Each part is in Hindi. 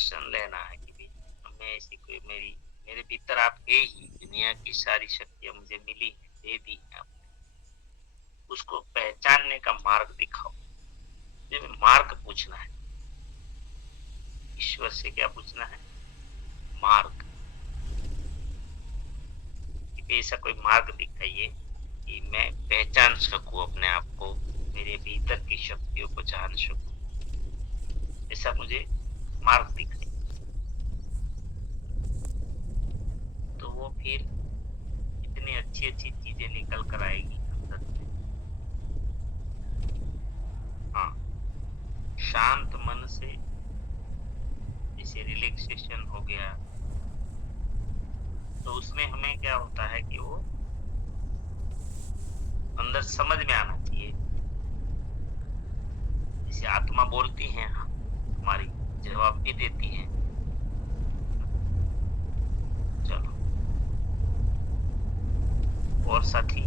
दर्शन लेना है कि भाई मैं ऐसी कोई मेरे भीतर आप है ही, दुनिया की सारी शक्तियाँ मुझे मिली हैं, दे दी हैं आपने, उसको पहचानने का मार्ग दिखाओ। मुझे मार्ग पूछना है, ईश्वर से क्या पूछना है? मार्ग, कि ऐसा कोई मार्ग दिखाइए कि मैं पहचान सकूँ अपने आप को, मेरे भीतर की शक्तियों को जान सकूँ, ऐसा मुझे मार्ग दिखाइए। तो वो फिर इतनी अच्छी-अच्छी चीज़ें निकल कर आएगी अंदर से। हाँ, शांत मन से जैसे रिलैक्सेशन हो गया, तो उसमें हमें क्या होता है कि वो अंदर समझ में आना चाहिए। जैसे आत्मा बोलती है हमारी, जवाब भी देती है। चलो, और साथी?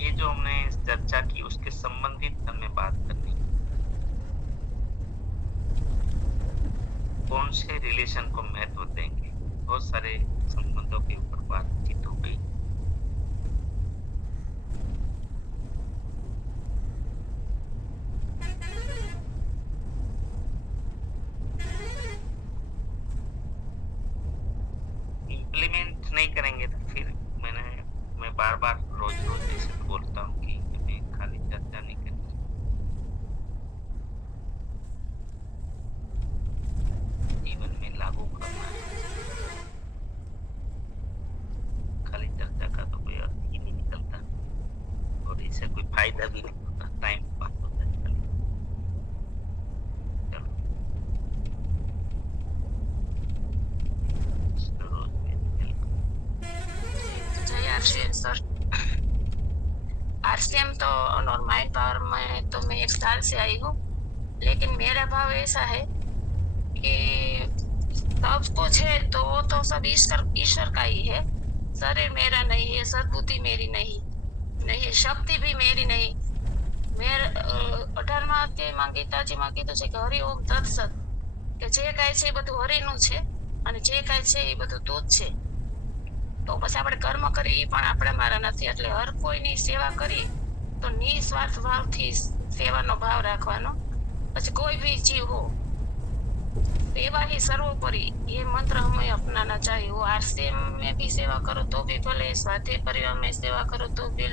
ये जो हमने चर्चा की उसके संबंधित हमें बात करनी है। कौन से रिलेशन को महत्व देंगे? बहुत सारे संबंधों के ऊपर बातचीत हो गई। इम्प्लीमेंट नहीं करेंगे तो फिर मैं बार-बार रोज़-रोज़ ऐसे तो बोलता हूँ कि हमें खाली चर्चा नहीं करनी, जीवन में लागू करना है। खाली चर्चा का तो कोई अर्थ ही नहीं निकलता और इससे कोई फ़ायदा भी नहीं होता, टाइम पास होता है खाली। चलो, रोज़ में जय आरसीएम सर। आरसीएम तो और माइंड पावर में तो मैं 1 साल से आई हूँ, लेकिन मेरा भाव ऐसा है कि सब कुछ है तो वो तो सब ईश्वर का ही है। शरीर मेरा नहीं है, सद्बुद्धि मेरी नहीं है, शक्ति भी मेरी नहीं। મેં 18મા અધ્યાયમાં ગીતાજીમાં કીધું છે કે હરિ ઓમ તત્સત, કે જે કાંઈ છે એ બધું હરિનું છે અને જે કાંઈ છે એ બધું તું જ છે. તો પછી આપણે કર્મ કરીએ એ પણ આપણા મારા નથી. એટલે હર કોઈની સેવા કરીએ તો નિસ્વાર્થ ભાવથી સેવાનો ભાવ રાખવાનો. પછી કોઈ भी जीव हो, सेवा ही सर्वोपरि, ये मंत्र हमें अपनाना चाहिए. वो आरसीएम में भी सेवा करो तो भी भले, स्वाध्याय परिवार में सेवा करो तो भी,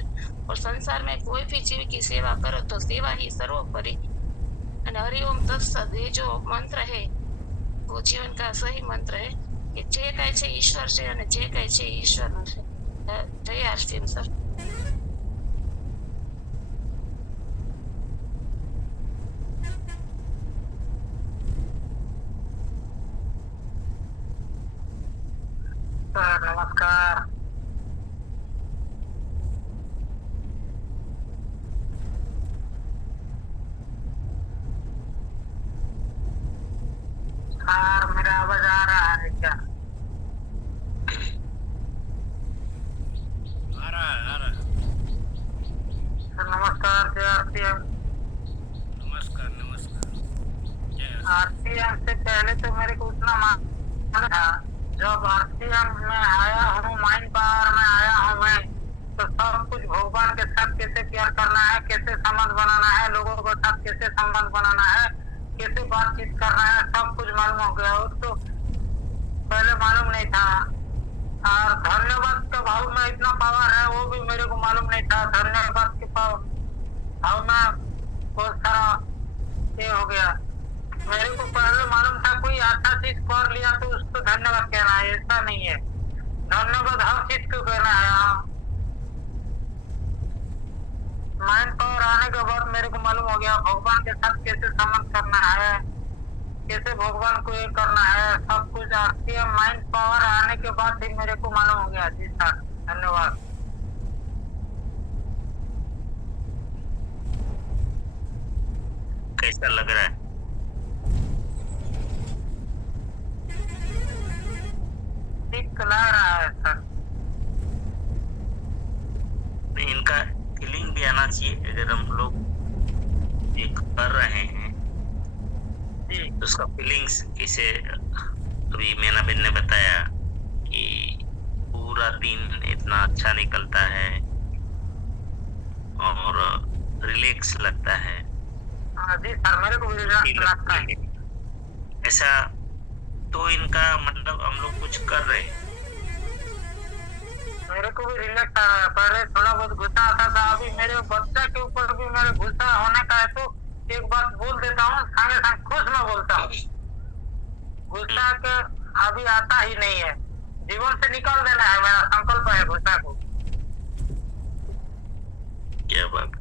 और संसार में कोई भी जीव की सेवा करो तो सेवा ही सर्वोपरि. અને હરિઓમ તત્સત એ જો મંત્ર है वो जीवन का सही मंत्र है कि જે કાંઈ છે ઈશ્વર છે અને જે કાંઈ છે ઈશ્વરનું છે. જય આરસીએમ સર. नमस्कार। हाँ, मेरा आवाज आ रहा है क्या? आ रहा है। सर नमस्कार। जय आरसीएम। नमस्कार नमस्कार। जय आरसीएम से पहले तो मेरे को उतना मालूम था। जब आरसीएम में आया हूँ, माइंड पावर में आया हूँ मैं, तो सब कुछ भगवान के साथ कैसे प्यार करना है, कैसे संबंध बनाना है, लोगों के साथ कैसे संबंध बनाना है, कैसे बातचीत करना है, सब कुछ मालूम हो गया। वो तो पहले मालूम नहीं था। और धन्यवाद का भाव में इतना पावर है वो भी मेरे को मालूम नहीं था। धन्यवाद के भाव में बहुत सारा ये हो गया। मेरे को पहले मालूम था कोई अच्छा चीज कर लिया तो उसको धन्यवाद कहना है, ऐसा नहीं है। धन्यवाद हर चीज को कहना है। माइंड पावर आने के बाद मेरे को मालूम हो गया भगवान के साथ कैसे संबंध करना है, कैसे भगवान को ये करना है, सब कुछ आरसीएम माइंड पावर आने के बाद ही मेरे को मालूम हो गया। जी सर, धन्यवाद। कैसा लग रहा है? लग रहा है सर। नहीं, इनका फीलिंग भी आना चाहिए। अगर हम लोग ये कर रहे हैं जी तो उसका फीलिंग्स किसे, अभी मैना बहन ने बताया कि पूरा दिन इतना अच्छा निकलता है और रिलैक्स लगता है। हाँ जी सर, मेरे को भी रिलैक्स लगता है। ऐसा तो इनका मतलब हम लोग कुछ कर रहे हैं। मेरे को भी रिलैक्स आ रहा है। पहले थोड़ा बहुत गुस्सा आता था, अभी मेरे बच्चा के ऊपर भी मेरे गुस्सा होने का है तो एक बात बोल देता हूँ, संगे संग खुश में बोलता हूँ। गुस्सा के अभी आता ही नहीं है, जीवन से निकाल देना है, मेरा संकल्प है गुस्सा को। क्या बात।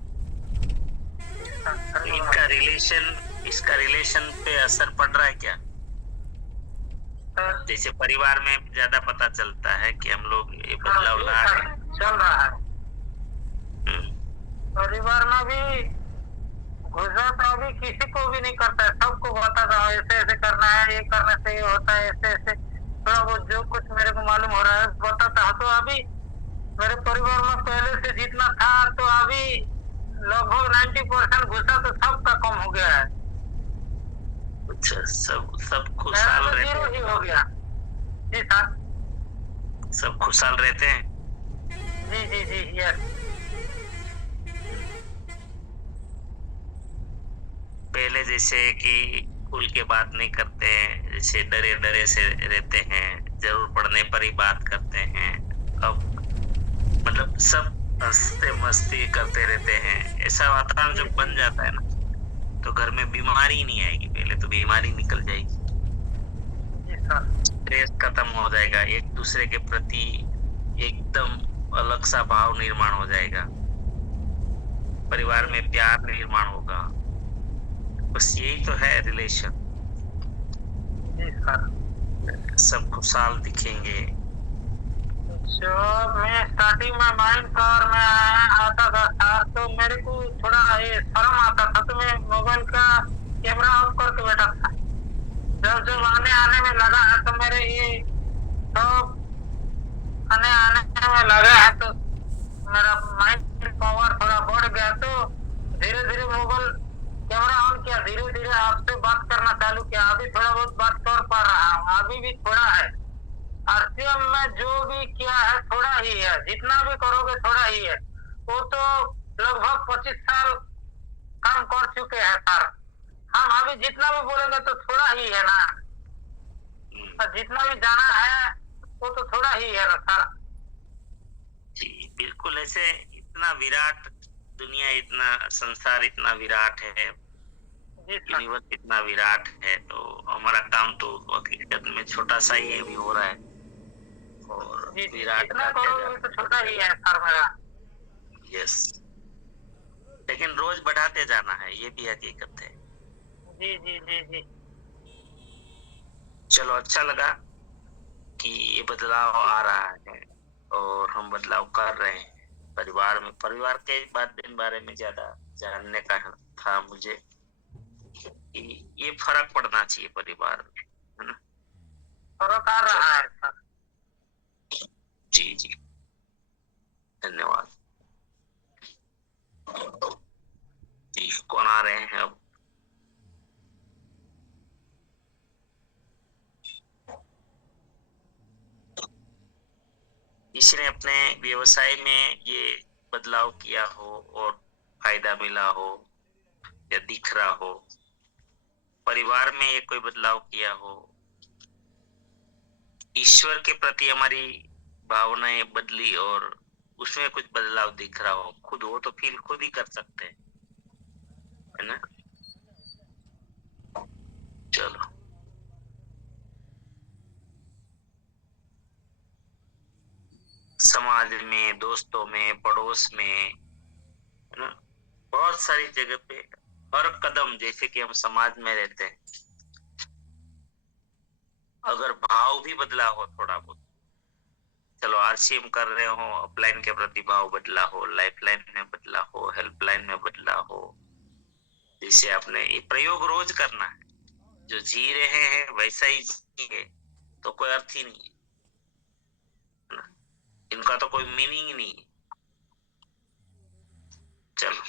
इसका रिलेशन पे असर पड़ रहा है क्या? जैसे परिवार में ज्यादा पता चलता है कि हम लोग ये बदलाव ला रहे हैं। चल रहा है परिवार में भी। गुस्सा तो अभी किसी को भी नहीं करता है, सबको बताता हूँ ऐसे ऐसे करना है, ये करने से ये होता है, ऐसे ऐसे थोड़ा बहुत जो कुछ मेरे को मालूम हो रहा है बताता हूँ। तो अभी मेरे परिवार में पहले से जितना था तो अभी लगभग 90% गुस्सा तो सबका कम हो गया है। अच्छा, सब खुशहाल मेरा तो रहते जीरो ही हैं? हो गया। जी सर। सब खुशहाल रहते हैं? जी जी जी यस। पहले जैसे कि खुल के बात नहीं करते हैं, जैसे डरे डरे से रहते हैं, जरूर पड़ने पर ही बात करते हैं। अब मतलब सब हंसते मस्ती करते रहते हैं। ऐसा वातावरण जब बन जाता है ना तो घर में बीमारी नहीं आएगी, पहले तो बीमारी निकल जाएगी। जी सर। स्ट्रेस खत्म हो जाएगा, एक दूसरे के प्रति एकदम अलग सा भाव निर्माण हो जाएगा, परिवार में प्यार निर्माण होगा। बस यही तो है रिलेशन। जी सर। सब खुशहाल दिखेंगे। जब मैं स्टार्टिंग में माइंड पावर में आता था सर, तो मेरे को थोड़ा ये शर्म आता था, तो मैं मोबाइल का कैमरा ऑफ करके बैठा था। जब जब आने में लगा है तो मेरे ये सब आने में लगा है तो मेरा माइंड पावर थोड़ा बढ़ गया। तो धीरे धीरे मोबाइल कैमरा ऑन किया, धीरे धीरे आपसे बात करना चालू किया। अभी थोड़ा बहुत बात कर पा रहा हूँ, अभी भी थोड़ा है। आरसीएम में जो भी किया है थोड़ा ही है, जितना भी करोगे थोड़ा ही है। वो तो लगभग 25 साल काम कर चुके हैं सर। हम अभी जितना भी बोलेंगे तो थोड़ा ही है ना, और जितना भी जाना है वो तो थोड़ा ही है ना सर। जी बिल्कुल, ऐसे इतना विराट दुनिया, इतना संसार इतना विराट है, यूनिवर्स इतना विराट है, तो हमारा काम तो हकीकत में छोटा सा ही अभी हो रहा है और विराट इतना करोगे तो छोटा ही है सर मेरा। यस, लेकिन रोज बढ़ाते जाना है, ये भी हकीकत है। जी जी जी जी। चलो, अच्छा लगा कि ये बदलाव आ रहा है और हम बदलाव कर रहे हैं परिवार में। परिवार के बारे में ज्यादा जानने का था मुझे कि ये फर्क पड़ना चाहिए परिवार में, है ना? फर्क आ रहा है सर। जी जी, धन्यवाद। जी, कौन आ रहे हैं अब? जिसने अपने व्यवसाय में ये बदलाव किया हो और फायदा मिला हो या दिख रहा हो, परिवार में ये कोई बदलाव किया हो, ईश्वर के प्रति हमारी भावनाएं बदली और उसमें कुछ बदलाव दिख रहा हो, खुद हो तो फील खुद ही कर सकते हैं, है ना? चलो, समाज में, दोस्तों में, पड़ोस में, है ना, बहुत सारी जगह पे हर कदम, जैसे कि हम समाज में रहते हैं, अगर भाव भी बदला हो थोड़ा बहुत, चलो आरसीएम कर रहे हो, अपलाइन के प्रति भाव बदला हो, लाइफलाइन में बदला हो, हेल्पलाइन में बदला हो, जैसे आपने ये प्रयोग रोज करना है। जो जी रहे हैं वैसा ही जिए तो कोई अर्थ ही नहीं है। इनका तो कोई मीनिंग ही नहीं है। चलो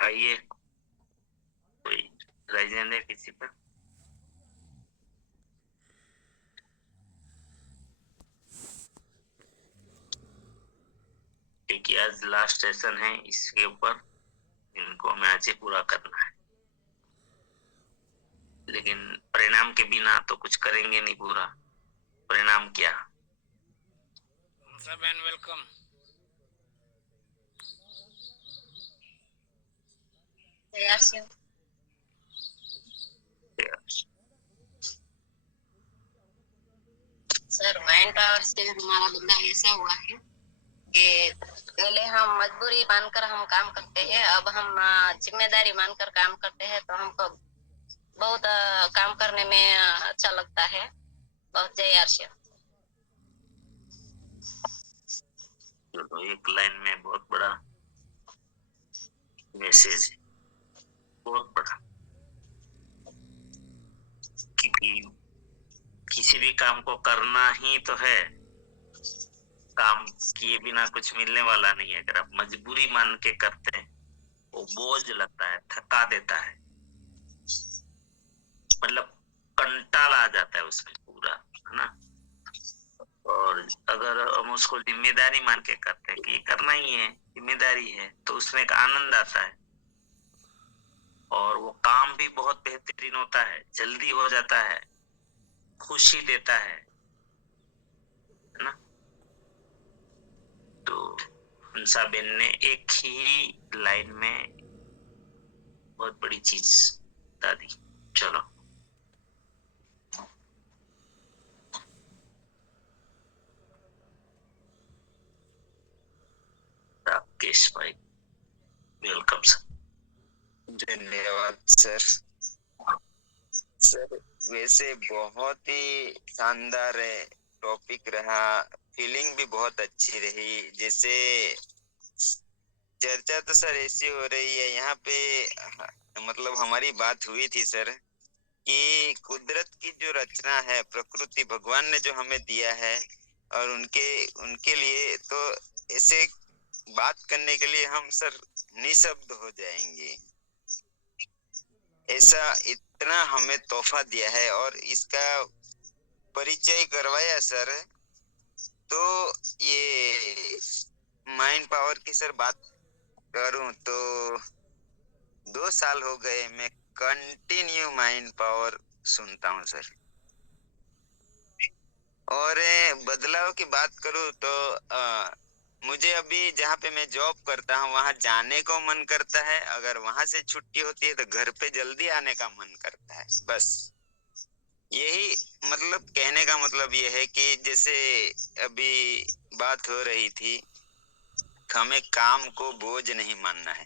आइए, कोई राइजन है किसी पर? क्योंकि आज लास्ट सेशन है, इसके ऊपर इनको हमें आज ही पूरा करना है, लेकिन परिणाम के बिना तो कुछ करेंगे नहीं पूरा। परिणाम क्या? सब and welcome. Sir mind power से हमारा बंदा ऐसा हुआ है कि पहले हम मजबूरी मानकर हम काम करते हैं, अब हम जिम्मेदारी मानकर काम करते हैं, तो हमको बहुत काम करने में अच्छा लगता है। बहुत जय आरसी। तो एक लाइन में बहुत बड़ा मैसेज है, बहुत बड़ा। क्योंकि किसी भी काम को करना ही तो है, काम किए बिना कुछ मिलने वाला नहीं है। अगर आप मजबूरी मान के करते हैं, वो बोझ लगता है, थका देता है, मतलब कंटाल आ जाता है उसमें पूरा, है ना। और अगर हम उसको जिम्मेदारी मान के करते हैं कि करना ही है, जिम्मेदारी है, तो उसमें एक आनंद आता है और वो काम भी बहुत बेहतरीन होता है, जल्दी हो जाता है, खुशी देता है ना। तो हंसा बेन ने एक ही लाइन में बहुत बड़ी चीज बता दी। चलो राकेश भाई, वेलकम सर। धन्यवाद सर। सर वैसे बहुत ही शानदार टॉपिक रहा, फीलिंग भी बहुत अच्छी रही। जैसे चर्चा तो सर ऐसी हो रही है यहाँ पे, मतलब हमारी बात हुई थी सर कि कुदरत की जो रचना है, प्रकृति भगवान ने जो हमें दिया है, और उनके लिए तो ऐसे बात करने के लिए हम सर निशब्द हो जाएंगे। ऐसा इतना हमें तोहफा दिया है और इसका परिचय करवाया सर। तो ये माइंड पावर की सर बात करूं तो 2 साल हो गए मैं कंटिन्यू माइंड पावर सुनता हूं सर। और बदलाव की बात करूं तो मुझे अभी जहाँ पे मैं जॉब करता हूँ वहां जाने को मन करता है, अगर वहां से छुट्टी होती है तो घर पे जल्दी आने का मन करता है। बस यही मतलब कहने का मतलब ये है कि जैसे अभी बात हो रही थी, हमें काम को बोझ नहीं मानना है।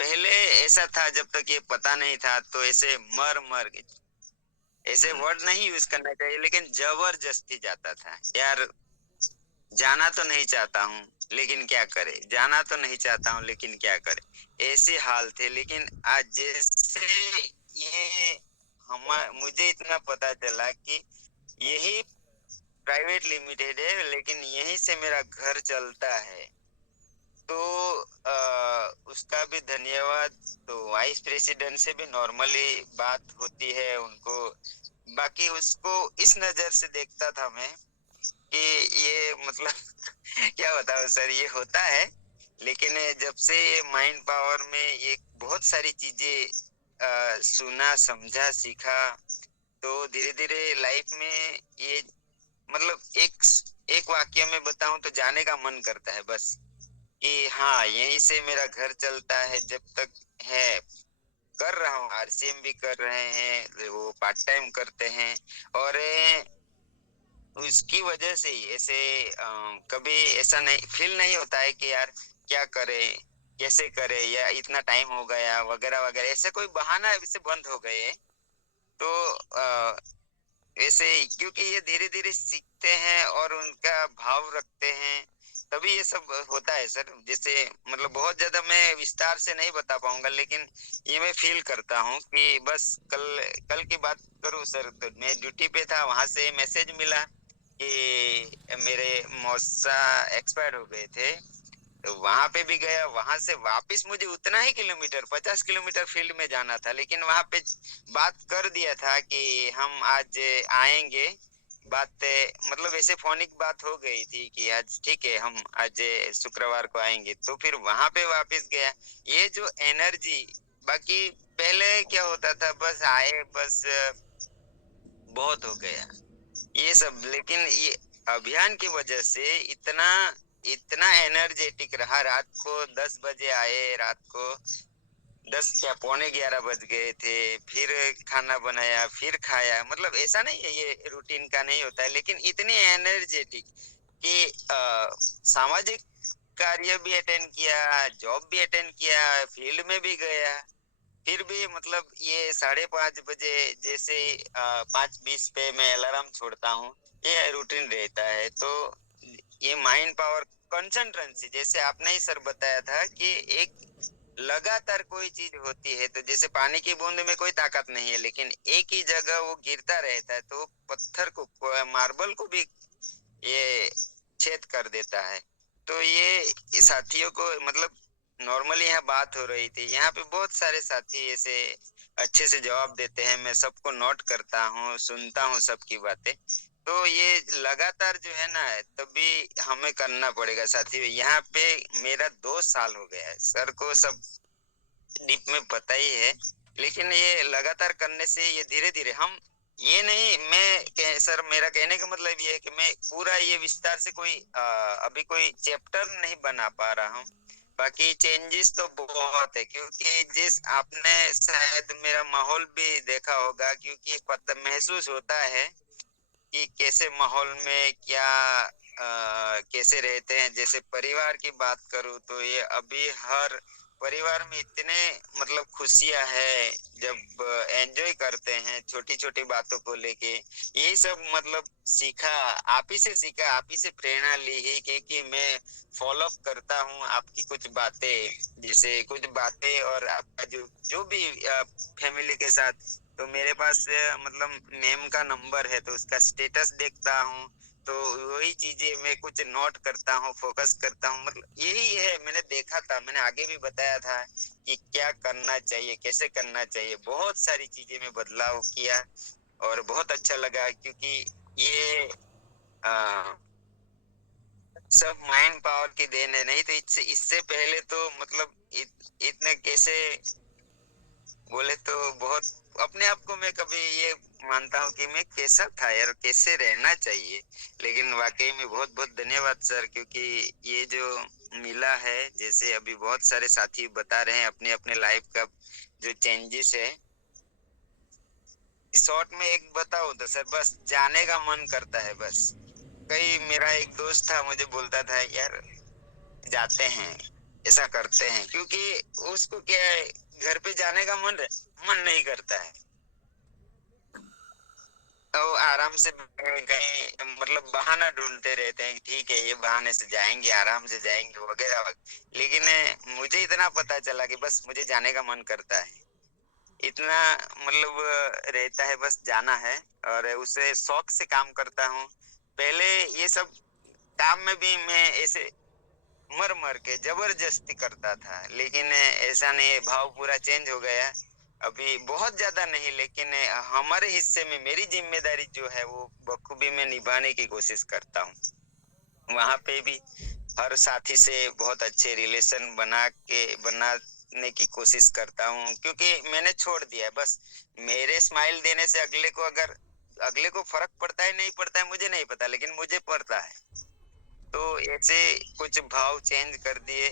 पहले ऐसा था, जब तक ये पता नहीं था तो ऐसे मर के, ऐसे वर्ड नहीं यूज करना चाहिए, लेकिन जबरदस्ती जाता था। यार जाना तो नहीं चाहता हूँ लेकिन क्या करे, जाना तो नहीं चाहता हूँ लेकिन क्या करे, ऐसे हाल थे। लेकिन आज जैसे ये मुझे इतना पता चला कि यही प्राइवेट लिमिटेड है लेकिन यहीं से मेरा घर चलता है, तो उसका भी धन्यवाद। तो वाइस प्रेसिडेंट से भी नॉर्मली बात होती है उनको, बाकी उसको इस नजर से देखता था मैं कि ये मतलब क्या बताऊं सर, ये होता है। लेकिन जब से ये माइंड पावर में ये बहुत सारी चीजें सुना, समझा, सीखा, तो धीरे धीरे लाइफ में ये मतलब एक वाक्य में बताऊं तो जाने का मन करता है बस, कि हाँ यहीं से मेरा घर चलता है। जब तक है कर रहा हूँ, आरसीएम भी कर रहे हैं, वो पार्ट टाइम करते हैं, और उसकी वजह से ही ऐसे कभी ऐसा नहीं फील नहीं होता है कि यार क्या करे, कैसे करे, या इतना टाइम हो गया वगैरह वगैरह, ऐसे कोई बहाना इससे बंद हो गए। तो ऐसे क्योंकि ये धीरे धीरे सीखते समझते हैं और उनका भाव रखते हैं, तभी ये सब होता है सर। जैसे मतलब बहुत ज्यादा मैं विस्तार से नहीं बता पाऊंगा, लेकिन ये मैं फील करता हूँ कि बस कल कल की बात करूँ सर, तो मैं ड्यूटी पे था, वहां से मैसेज मिला कि मेरे मौसा एक्सपायर हो गए थे। तो वहां पे भी गया, वहां से वापस मुझे उतना ही किलोमीटर 50 किलोमीटर फील्ड में जाना था, लेकिन वहां पे बात कर दिया था कि हम आज आएंगे। बात मतलब ऐसे फोनिक बात हो गई थी कि आज ठीक है हम आज शुक्रवार को आएंगे, तो फिर वहां पे वापस गया। ये जो एनर्जी, बाकी पहले क्या होता था, बस आए बस बहुत हो गया ये सब, लेकिन ये अभियान की वजह से इतना इतना एनर्जेटिक रहा। रात को 10 बजे आए, रात को 10 क्या पौने 11 बज गए थे, फिर खाना बनाया, फिर खाया। मतलब ऐसा नहीं है, ये रूटीन का नहीं होता है, लेकिन इतनी एनर्जेटिक कि सामाजिक कार्य भी अटेंड किया, जॉब भी अटेंड किया, फील्ड में भी गया, फिर भी मतलब ये 5:30 बजे जैसे 5:20 पे मैं अलार्म छोड़ता हूँ, ये रूटीन रहता है। तो ये माइंड पावर कंसंट्रेंसी, जैसे आपने ही सर बताया था कि एक लगातार कोई चीज होती है, तो जैसे पानी की बूंद में कोई ताकत नहीं है, लेकिन एक ही जगह वो गिरता रहता है, तो पत्थर को, मार्बल को भी ये छेद कर देता है। तो ये साथियों को मतलब नॉर्मली यहाँ बात हो रही थी, यहाँ पे बहुत सारे साथी ऐसे अच्छे से जवाब देते हैं, मैं सबको नोट करता हूँ, सुनता हूँ सबकी बातें। तो ये लगातार जो है ना, तभी हमें करना पड़ेगा साथियों। यहाँ पे मेरा 2 साल हो गया है, सर को सब डीप में पता ही है, लेकिन ये लगातार करने से ये धीरे धीरे हम, ये नहीं मैं सर मेरा कहने का मतलब ये है कि मैं पूरा ये विस्तार से कोई अभी कोई चैप्टर नहीं बना पा रहा हूँ। बाकी चेंजेस तो बहुत है, क्योंकि जिस आपने शायद मेरा माहौल भी देखा होगा, क्योंकि पता महसूस होता है कि कैसे माहौल में क्या कैसे रहते हैं। जैसे परिवार की बात करूं तो ये अभी हर परिवार में इतने मतलब खुशियां है, जब एंजॉय करते हैं छोटी छोटी बातों को लेके। यही सब मतलब सीखा, आप ही से सीखा, आप ही से प्रेरणा ली है, क्योंकि मैं फॉलो करता हूँ आपकी कुछ बातें, जैसे कुछ बातें, और आपका जो जो भी फैमिली के साथ। तो मेरे पास मतलब नेम का नंबर है, तो उसका स्टेटस देखता हूँ, तो वही चीजें मैं कुछ नोट करता हूँ, फोकस करता हूँ। मतलब यही है, मैंने देखा था, मैंने आगे भी बताया था कि क्या करना चाहिए, कैसे करना चाहिए। बहुत सारी चीजें में बदलाव किया और बहुत अच्छा लगा, क्योंकि ये आ, सब माइंड पावर की देन है। नहीं तो इससे पहले तो मतलब इतने कैसे बोले तो बहुत अपने आप को मैं कभी ये मानता हूँ कि मैं कैसा था यार, कैसे रहना चाहिए। लेकिन वाकई में बहुत बहुत धन्यवाद सर, क्योंकि ये जो मिला है, जैसे अभी बहुत सारे साथी बता रहे हैं अपने अपने लाइफ का जो चेंजेस है। शॉर्ट में एक बताओ तो सर, बस जाने का मन करता है बस। कई मेरा एक दोस्त था, मुझे बोलता था यार जाते हैं, ऐसा करते हैं, क्योंकि उसको क्या है, घर पे जाने का मन नहीं करता है, तो आराम से कहीं मतलब बहाना ढूंढते रहते हैं, ठीक है ये बहाने से जाएंगे, आराम से जाएंगे वगैरह वगैरह। लेकिन मुझे इतना पता चला कि बस मुझे जाने का मन करता है, इतना मतलब रहता है, बस जाना है, और उसे शौक से काम करता हूँ। पहले ये सब काम में भी मैं ऐसे मर मर के जबरदस्ती करता था, लेकिन ऐसा नहीं, भाव पूरा चेंज हो गया। अभी बहुत ज्यादा नहीं, लेकिन हमारे हिस्से में मेरी जिम्मेदारी जो है वो बखूबी में निभाने की कोशिश करता हूँ। वहां पे भी हर साथी से बहुत अच्छे रिलेशन बनाने की कोशिश करता हूँ, क्योंकि मैंने छोड़ दिया है। बस मेरे स्माइल देने से अगले को फर्क पड़ता है नहीं पड़ता है मुझे नहीं पता, लेकिन मुझे पड़ता है। तो ऐसे कुछ भाव चेंज कर दिए।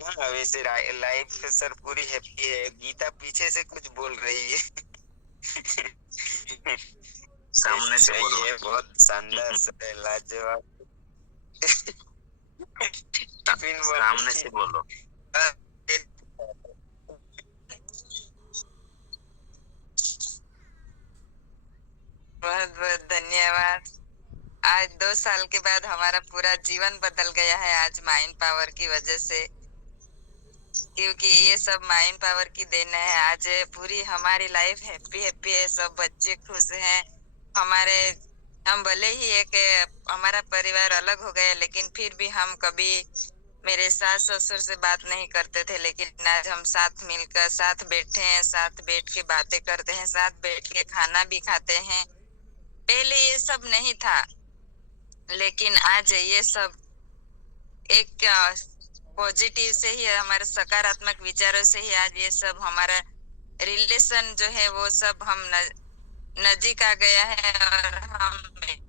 हाँ, वैसे लाइफ सर पूरी हैप्पी है। गीता पीछे से कुछ बोल रही है। सामने से सही बोलो। है, बहुत शानदार, लाजवाब। फिर सामने से बोलो। बहुत बहुत धन्यवाद। आज 2 साल के बाद हमारा पूरा जीवन बदल गया है आज माइंड पावर की वजह से, क्योंकि ये सब माइंड पावर की देन है। आज पूरी हमारी लाइफ हैप्पी हैप्पी है, सब बच्चे खुश हैं। हम भले ही एक हमारा परिवार अलग हो गया, लेकिन फिर भी हम कभी मेरे सास ससुर से बात नहीं करते थे, लेकिन आज हम साथ मिलकर साथ बैठे हैं, साथ बैठ के बातें करते हैं, साथ बैठ के खाना भी खाते हैं। पहले ये सब नहीं था, लेकिन आज ये सब एक पॉजिटिव से ही, हमारे सकारात्मक विचारों से ही आज ये सब हमारा रिलेशन जो है वो सब हम नजीक आ गया है और हम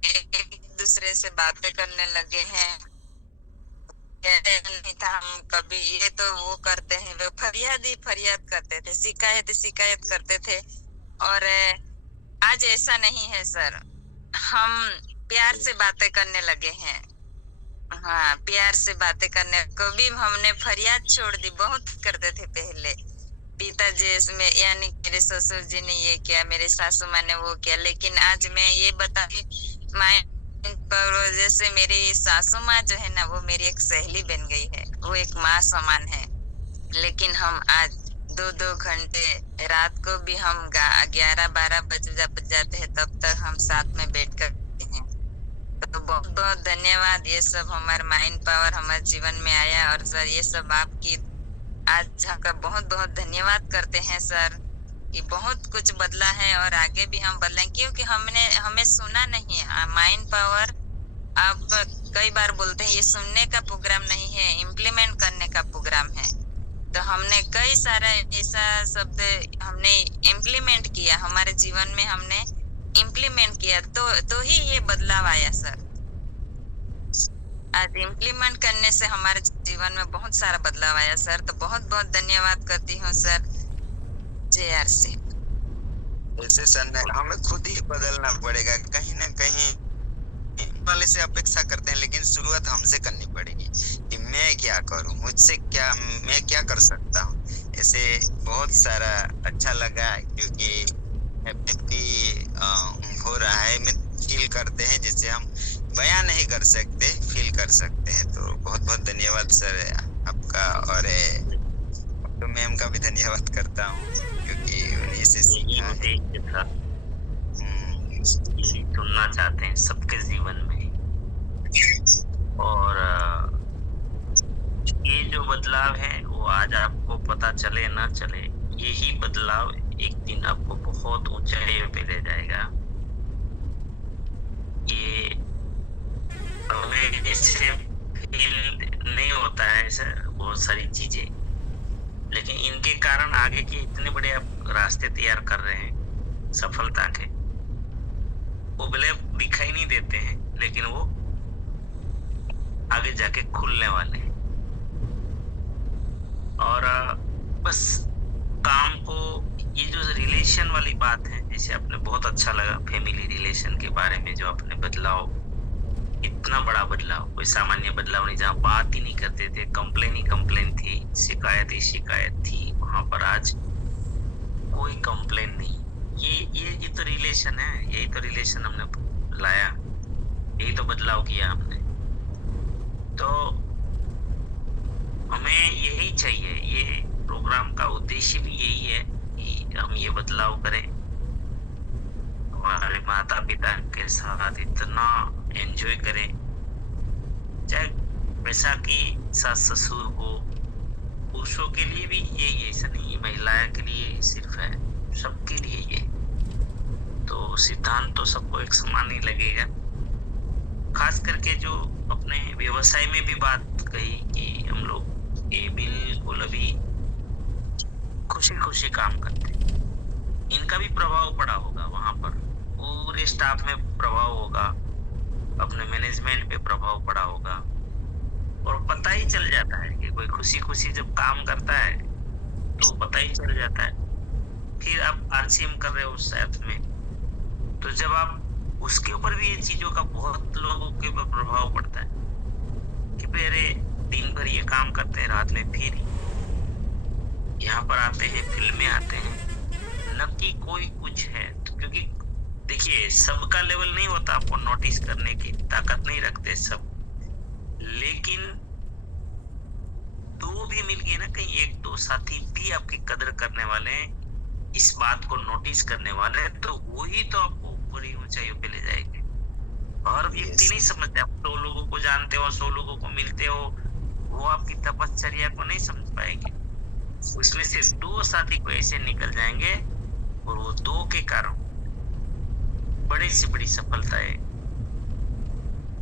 एक दूसरे से बातें करने लगे हैं। नहीं था हम कभी ये तो वो करते हैं, वो फरियाद करते थे, शिकायत करते थे, और आज ऐसा नहीं है सर। हम प्यार से बातें करने लगे हैं। हाँ, प्यार से बातें करने, कभी हमने फरियाद छोड़ दी, बहुत करते थे पहले। पिताजी इसमें यानी मेरे ससुर जी ने ये किया, मेरे सासू माँ ने वो किया, लेकिन आज मैं ये बता जैसे मेरी सासू माँ जो है ना, वो मेरी एक सहेली बन गई है, वो एक माँ समान है। लेकिन हम आज 2-2 घंटे रात को भी हम 11-12 बज जाते हैं, तब तक हम साथ में बैठ कर हैं। तो बहुत बहुत धन्यवाद। ये सब हमारे माइंड पावर हमारे जीवन में आया, और सर ये सब आपकी आज का बहुत बहुत धन्यवाद करते हैं सर, कि बहुत कुछ बदला है और आगे भी हम बदलेंगे, क्योंकि हमें सुना नहीं है माइंड पावर। आप कई बार बोलते हैं ये सुनने का प्रोग्राम नहीं है, इम्प्लीमेंट करने का प्रोग्राम है। तो हमने कई सारा ऐसा शब्द हमने इम्प्लीमेंट किया, हमारे जीवन में हमने इम्प्लीमेंट किया, तो ही ये बदलाव आया सर। आज इम्प्लीमेंट करने से हमारे जीवन में बहुत सारा बदलाव आया सर। तो बहुत बहुत धन्यवाद करती हूँ सर JR से। ऐसे सर हमें खुद ही बदलना पड़ेगा, कहीं ना कहीं वाले से अपेक्षा करते हैं, लेकिन शुरुआत हमसे करनी पड़ेगी कि मैं क्या करूं, मुझसे क्या, मैं क्या कर सकता हूं। ऐसे बहुत सारा अच्छा लगा, क्योंकि हैप्पी हो रहा है, मैं फील करते हैं, जिससे हम बयान नहीं कर सकते, फील कर सकते हैं। तो बहुत बहुत धन्यवाद सर आपका, और तो मैम का भी धन्यवाद करता हूँ, क्योंकि उन्हीं से सीखा है। यही सुनना चाहते हैं सबके जीवन में। और ये जो बदलाव है वो आज आपको पता चले ना चले, यही बदलाव एक दिन आपको बहुत ऊंचाई पे ले जाएगा। ये हमें इससे फील नहीं होता है सर बहुत सारी चीजें, लेकिन इनके कारण आगे के इतने बड़े आप रास्ते तैयार कर रहे हैं सफलता के। वो भले दिखाई नहीं देते हैं, लेकिन वो आगे जाके खुलने वाले हैं। और बस काम को, ये जो रिलेशन वाली बात है, जैसे आपने बहुत अच्छा लगा फैमिली रिलेशन के बारे में जो आपने बदलाव, इतना बड़ा बदलाव, कोई सामान्य बदलाव नहीं, जहाँ बात ही नहीं करते थे, कंप्लेन ही कंप्लेन थी, शिकायत ही शिकायत थी, वहां पर आज कोई कंप्लेन नहीं। ये तो रिलेशन है, यही तो रिलेशन हमने लाया, यही तो बदलाव किया हमने। तो हमें यही चाहिए, ये प्रोग्राम का उद्देश्य भी यही है कि हम ये बदलाव करें, हमारे माता पिता के साथ इतना एंजॉय करें, चाहे पैसा की सास ससुर हो, पुरुषों के लिए भी यही, ऐसा नहीं महिलाओं के लिए सिर्फ है, सबके लिए ये। तो सिद्धांत तो सबको एक समान ही लगेगा। खास करके जो अपने व्यवसाय में भी बात कही कि हम लोग ये बिल्कुल अभी खुशी खुशी काम करते, इनका भी प्रभाव पड़ा होगा वहां पर, पूरे स्टाफ में प्रभाव होगा, अपने मैनेजमेंट पे प्रभाव पड़ा होगा। और पता ही चल जाता है कि कोई खुशी खुशी जब काम करता है तो पता ही चल जाता है। फिर आप RCM कर रहे हो उस साथ में, तो जब आप उसके ऊपर भी ये चीजों का बहुत लोगों के ऊपर प्रभाव पड़ता है कि अरे दिन भर ये काम करते हैं, रात में फिर यहाँ पर आते हैं, फिल्में आते हैं, न कि कोई कुछ है। तो क्योंकि देखिए सबका लेवल नहीं होता, आपको नोटिस करने की ताकत नहीं रखते सब, लेकिन दो भी मिल गए ना, कहीं एक दो साथी भी आपकी कदर करने वाले हैं, इस बात को नोटिस करने वाले हैं, तो वही तो आपको बड़ी ऊंचाइयों पे ले जाएंगे। हर व्यक्ति नहीं समझते, आप 100 लोगों को जानते हो, 100 लोगों को मिलते हो, वो आपकी तपश्चर्या को नहीं समझ पाएंगे। उसमें से 2 साथी को ऐसे निकल जाएंगे और वो 2 के कारण बड़ी से बड़ी सफलताएं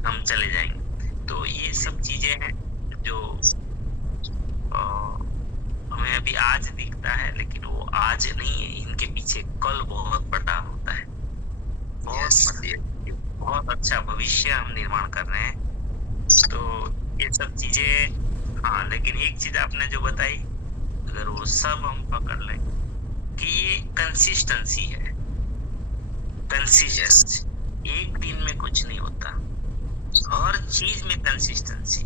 हम चले जाएंगे। तो ये सब चीजें हैं जो हमें अभी आज दिखता है, लेकिन वो आज नहीं है, इनके पीछे कल बहुत बड़ा होता है, बहुत अच्छा भविष्य हम निर्माण कर रहे हैं। तो ये सब चीजें, हाँ, लेकिन एक चीज आपने जो बताई, अगर वो सब हम पकड़ लें कि ये कंसिस्टेंसी है, कंसिस्टेंसी, एक दिन में कुछ नहीं होता, हर चीज में कंसिस्टेंसी।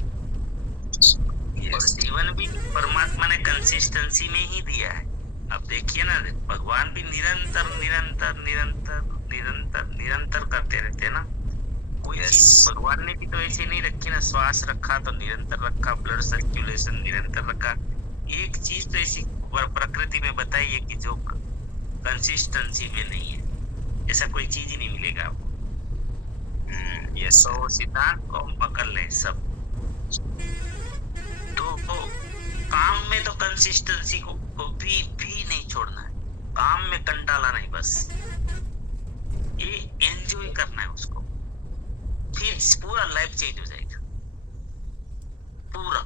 और जीवन भी परमात्मा ने कंसिस्टेंसी में ही दिया है। अब देखिए ना, भगवान भी निरंतर निरंतर निरंतर निरंतर निरंतर करते रहते हैं ना। कोई चीज भगवान ने भी तो ऐसे नहीं रखी ना, श्वास रखा तो निरंतर रखा, ब्लड सर्कुलेशन निरंतर रखा। एक चीज तो ऐसी प्रकृति में बताई है कि जो कंसिस्टेंसी में नहीं है, ऐसा कोई चीज ही नहीं मिलेगा आपको। तो सिद्धांत को हम पकड़ ले सब। तो काम में तो कंसिस्टेंसी को भी नहीं छोड़ना है, काम में कंटाला नहीं, बस ये एंजॉय करना है उसको, फिर पूरा लाइफ चेंज हो जाएगा पूरा।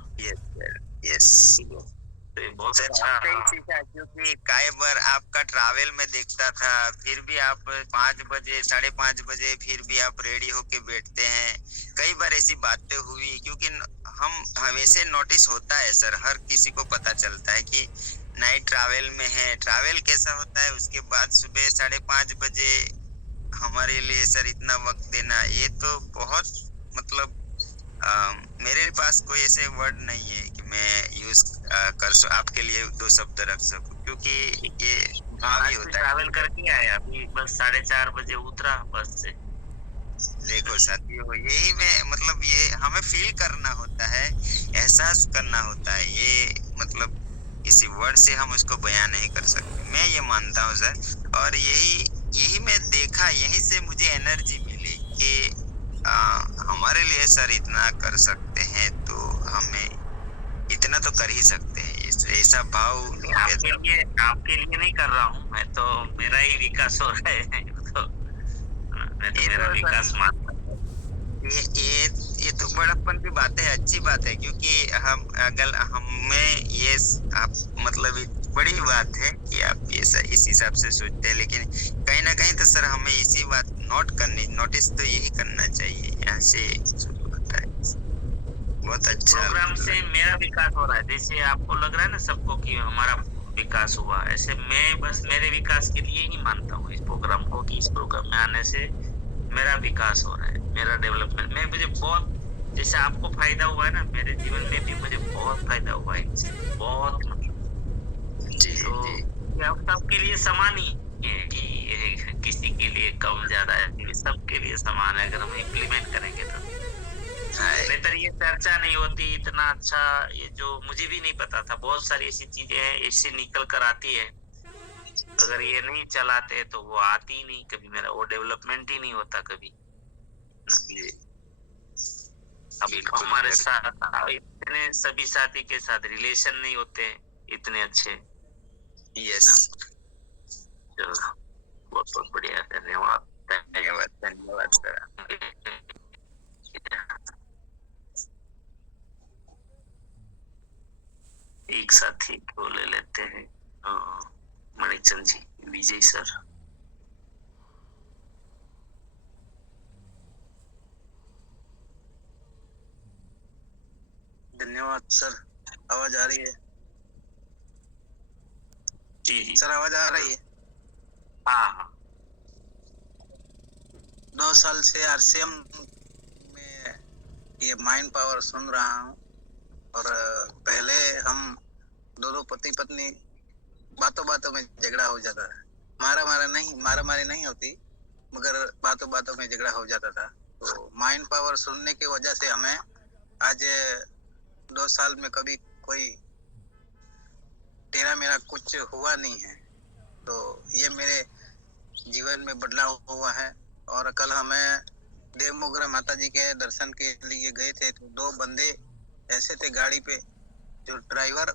यस तो ये बहुत अच्छा। क्योंकि कई बार आपका ट्रैवल में देखता था, फिर भी आप 5 बजे 5:30 बजे फिर भी आप रेडी होके बैठते हैं। कई बार ऐसी बातें हुई, क्योंकि हम हमेशा नोटिस होता है सर, हर किसी को पता चलता है कि नाइट ट्रैवल में है, ट्रैवल कैसा होता है। उसके बाद सुबह 5:30 बजे हमारे लिए सर इतना वक्त देना, ये तो बहुत मतलब मेरे पास कोई ऐसे वर्ड नहीं है कि मैं यूज कर आपके लिए 2 शब्द रख सकूं, क्योंकि ये भावी होता है। ट्रैवल करके आया, अभी बस 4:30 बजे उतरा बस से। देखो साथियों, यही में मतलब ये हमें फील करना होता है, एहसास करना होता है, ये मतलब किसी वर्ड से हम उसको बयान नहीं कर सकते। मैं ये मानता हूँ सर, और यही मैं देखा, यही से मुझे एनर्जी मिली कि हमारे लिए सर इतना कर सकते हैं, तो हमें इतना तो कर ही सकते हैं। ऐसा भाव आपके लिए नहीं कर रहा हूँ मैं, तो मेरा ही विकास हो रहा है, तो मैं तो मेरा विकास मानता हूँ। ये तो बड़प्पन की बात है, अच्छी बात है, क्योंकि हम अगर हमें ये आप मतलब बड़ी बात है कि आप ये इस हिसाब से सोचते हैं, लेकिन कहीं ना कहीं तो सर हमें इसी बात नोटिस तो यही करना चाहिए। यहाँ से शुरू होता है। बहुत अच्छा प्रोग्राम से मेरा विकास हो रहा है, जैसे आपको लग रहा है ना सबको कि हमारा विकास हुआ, ऐसे मैं बस मेरे विकास के लिए ही मानता हूँ इस प्रोग्राम को, कि इस प्रोग्राम में आने से मेरा विकास हो रहा है, मेरा डेवलपमेंट में मुझे बहुत, जैसे आपको फायदा हुआ है ना, मेरे जीवन में भी मुझे बहुत फायदा हुआ है इनसे, बहुत मतलब। तो अब सबके लिए समान ही है, कि किसी के लिए कम ज्यादा है, सबके लिए समान है, अगर हम इम्प्लीमेंट करेंगे तो। बेहतर ये चर्चा नहीं होती इतना अच्छा, ये जो मुझे भी नहीं पता था, बहुत सारी ऐसी चीजें हैं इससे निकल कर आती है, अगर ये नहीं चलाते तो वो आती ही नहीं कभी, मेरा वो डेवलपमेंट ही नहीं होता कभी। अभी हमारे साथ इतने सभी साथी के साथ रिलेशन नहीं होते इतने अच्छे। यस, बहुत बहुत बढ़िया, धन्यवाद धन्यवाद धन्यवाद सर। एक साथी को ले लेते हैं, मणिचंद जी, विजय सर। धन्यवाद सर। आवाज आ रही है? जी जी सर आवाज आ रही है? हाँ। 2 साल से आरसीएम में ये माइंड पावर सुन रहा हूँ, और पहले हम दोनों पति पत्नी बातों बातों में झगड़ा हो जाता है, मारा मारी नहीं होती, मगर बातों बातों में झगड़ा हो जाता था। तो माइंड पावर सुनने की वजह से हमें आज 2 साल में कभी कोई तेरा मेरा कुछ हुआ नहीं है। तो ये मेरे जीवन में बदलाव हुआ है। और कल हमें देवमोगरा माता जी के दर्शन के लिए गए थे, तो 2 बंदे ऐसे थे गाड़ी पे, जो ड्राइवर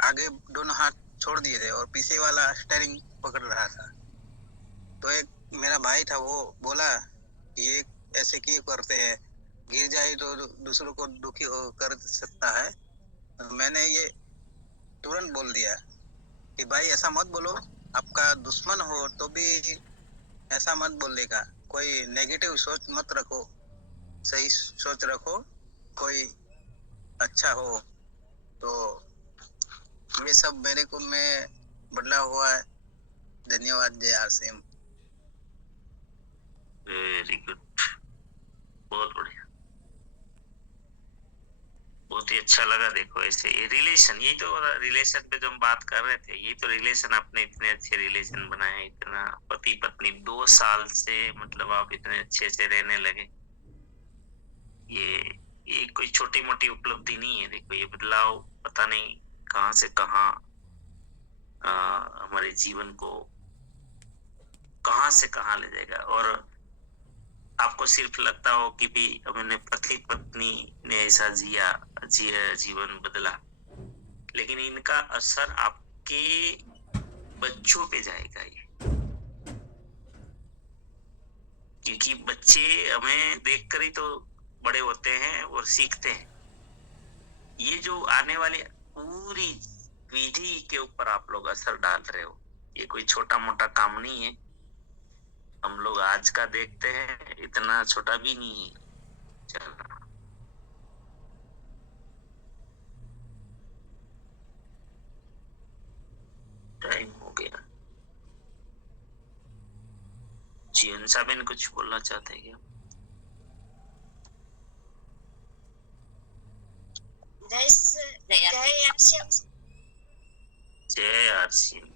आगे दोनों हाथ छोड़ दिए थे और पीछे वाला स्टीयरिंग पकड़ रहा था। तो एक मेरा भाई था, वो बोला कि ये ऐसे क्यों करते हैं, गिर जाए तो दूसरों को दुखी हो कर सकता है। तो मैंने ये तुरंत बोल दिया कि भाई ऐसा मत बोलो, आपका दुश्मन हो तो भी ऐसा मत बोलेगा, कोई नेगेटिव सोच मत रखो, सही सोच रखो, कोई अच्छा हो। तो ये सब मेरे को में बदलाव हुआ है। धन्यवाद। जय आरसीएम। वेरी गुड, बहुत बढ़िया, बहुत ही अच्छा लगा। देखो ऐसे ये रिलेशन, यही तो रिलेशन पे जो हम बात कर रहे थे, ये तो रिलेशन आपने इतने अच्छे रिलेशन बनाए, इतना पति पत्नी 2 साल से, मतलब आप इतने अच्छे से रहने लगे। ये कोई छोटी मोटी उपलब्धि नहीं है। देखो ये बदलाव पता नहीं कहाँ से कहाँ हमारे जीवन को कहाँ से कहाँ ले जाएगा। और आपको सिर्फ लगता हो कि भी मैंने पति पत्नी ने ऐसा जीवन बदला, लेकिन इनका असर आपके बच्चों पे जाएगा ये, क्योंकि बच्चे हमें देखकर ही तो बड़े होते हैं और सीखते हैं। ये जो आने वाली पूरी पीढ़ी के ऊपर आप लोग असर डाल रहे हो, ये कोई छोटा मोटा काम नहीं है। हम लोग आज का देखते हैं, इतना छोटा भी नहीं है। चलो टाइम हो गया। जी अंसाबेन कुछ बोलना चाहते हैं क्या? जय आरसीएम।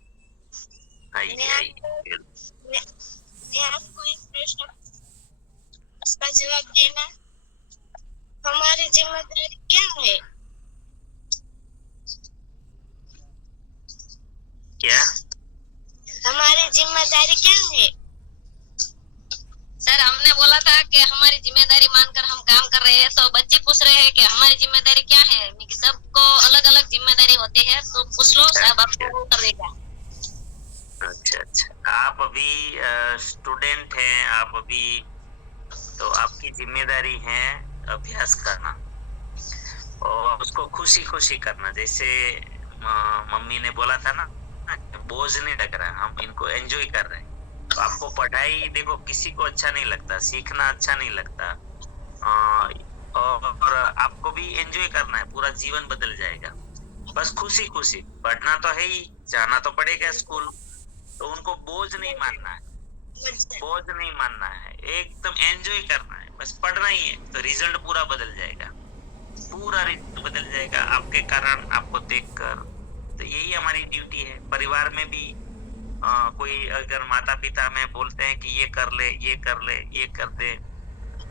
मैं आपको एक प्रश्न, उसका जवाब देना। हमारी जिम्मेदारी क्या है? क्या हमारी जिम्मेदारी क्या है? सर हमने बोला था कि हमारी जिम्मेदारी मानकर हम काम कर रहे हैं, तो बच्चे पूछ रहे हैं कि हमारी जिम्मेदारी क्या है। सबको अलग अलग जिम्मेदारी होती है, तो पूछ लो, सब आपको करेगा। अच्छा, आप अभी स्टूडेंट हैं, आप अभी, तो आपकी जिम्मेदारी है अभ्यास करना और उसको खुशी खुशी करना। जैसे मम्मी ने बोला था ना, बोझ नहीं लग रहा, हम इनको एंजॉय कर रहे हैं। तो आपको पढ़ाई, देखो किसी को अच्छा नहीं लगता, सीखना अच्छा नहीं लगता, और आपको भी एंजॉय करना है, पूरा जीवन बदल जाएगा। बस खुशी खुशी पढ़ना तो है ही, जाना तो पड़ेगा स्कूल, तो उनको बोझ नहीं मानना है, बोझ नहीं मानना है, एकदम एंजॉय करना है, बस पढ़ना ही है। तो रिजल्ट पूरा बदल जाएगा, पूरा रिजल्ट बदल जाएगा आपके कारण, आपको देखकर। तो यही हमारी ड्यूटी है। परिवार में भी कोई अगर माता पिता हमें बोलते हैं कि ये कर ले, ये कर ले, ये कर दे,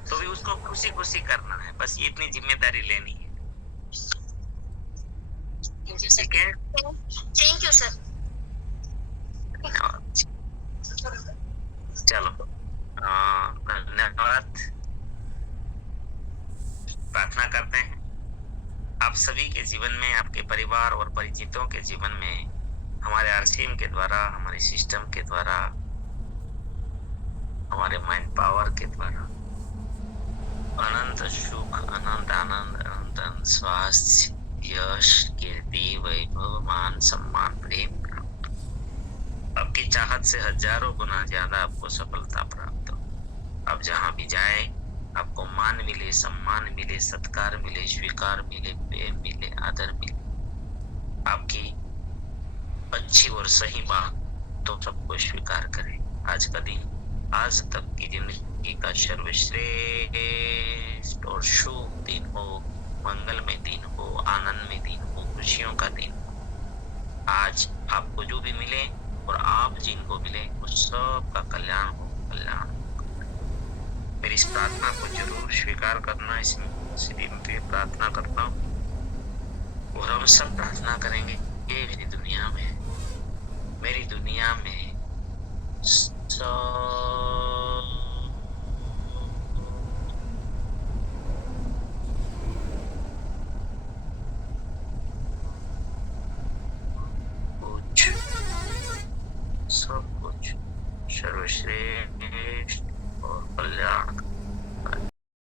तो भी उसको खुशी खुशी करना है, बस ये इतनी जिम्मेदारी लेनी है। ठीक है, थैंक यू सर। चलो धन्यवाद। प्रार्थना करते हैं आप सभी के जीवन में, आपके परिवार और परिचितों के जीवन में, हमारे आरसीएम के द्वारा, हमारे सिस्टम के द्वारा, हमारे माइंड पावर के द्वारा अनंत सुख, अनंत आनंद, अनंत स्वास्थ्य, यश, कीर्ति, वैभव, मान, सम्मान, प्रेम आपकी चाहत से हजारों गुना ज्यादा आपको सफलता प्राप्त हो। अब जहां भी जाए आपको मान मिले, सम्मान मिले, सत्कार मिले, स्वीकार मिले, प्रेम मिले, आदर मिले। आपकी अच्छी और सही बात तो सबको स्वीकार करें। आज का दिन, आज तक की जिंदगी का सर्वश्रेष्ठ और शुभ दिन हो। मंगलमय दिन हो, आनंदमय दिन हो, खुशियों का दिन हो। आज आपको जो भी मिले और आप जिनको मिले उस सब का कल्याण हो, कल्याण हो। मेरी इस प्रार्थना को जरूर स्वीकार करना, इसलिए मैं प्रार्थना करता हूँ और हम सब प्रार्थना करेंगे कि मेरी दुनिया में सब कुछ सर्वश्रेष्ठ